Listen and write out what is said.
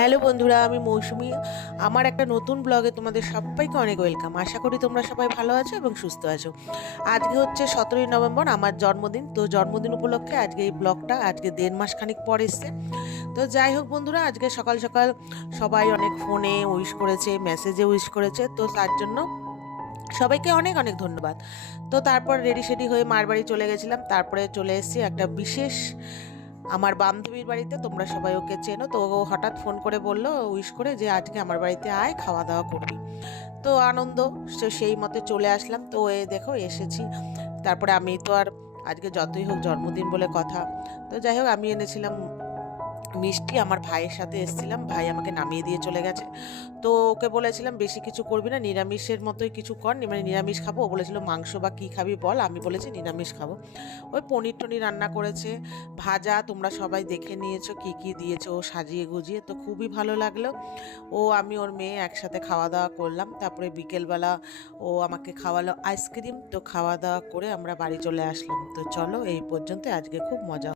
Hello বন্ধুরা, আমি মৌসুমি। আমার একটা নতুন ব্লগে তোমাদের সবাইকে অনেক ওয়েলকাম। আশা করি তোমরা সবাই ভালো আছো এবং সুস্থ আছো। আজকে হচ্ছে 17ই নভেম্বর, আমার জন্মদিন। তো জন্মদিন উপলক্ষে আজকে এই ব্লগটা আজকে 1.5 মাস খানিক পর এসছে। তো যাই হোক বন্ধুরা, আজকে সকাল সকাল সবাই অনেক ফোনে উইশ করেছে, মেসেজে উইশ করেছে, তো তার জন্য সবাইকে অনেক অনেক ধন্যবাদ। তো তারপর রেডি সেডি হয়ে মার বাড়ি চলে গেছিলাম। তারপরে চলে এসেছি একটা বিশেষ আমার বান্ধবীর বাড়িতে। তোমরা সবাই ওকে চেনো। তো ও হঠাৎ ফোন করে বলল, উইশ করে, যে আজকে আমার বাড়িতে আয়, খাওয়া দাওয়া করবি। তো আনন্দ, সেই মতে চলে আসলাম। তো এ দেখো এসেছি। তারপরে আমি তো আর আজকে যতই হোক জন্মদিন বলে কথা, তো যাই হোক আমি এনেছিলাম মিষ্টি। আমার ভাইয়ের সাথে এসেছিলাম, ভাই আমাকে নামিয়ে দিয়ে চলে গেছে। তো ওকে বলেছিলাম বেশি কিছু করবি না, নিরামিষের মতোই কিছু কর, মানে নিরামিষ খাবো। ও বলেছিল মাংস বা কী খাবি বল, আমি বলেছি নিরামিষ খাবো। ওই পনির টনির রান্না করেছে, ভাজা, তোমরা সবাই দেখে নিয়েছো কী কী দিয়েছে ও সাজিয়ে গুজিয়ে, তো খুবই ভালো লাগলো। আমি ওর মেয়ে একসাথে খাওয়া দাওয়া করলাম। তারপরে বিকেলবেলা ও আমাকে খাওয়ালো আইসক্রিম। তো খাওয়া দাওয়া করে আমরা বাড়ি চলে আসলাম। তো চলো, এই পর্যন্ত, আজকে খুব মজা।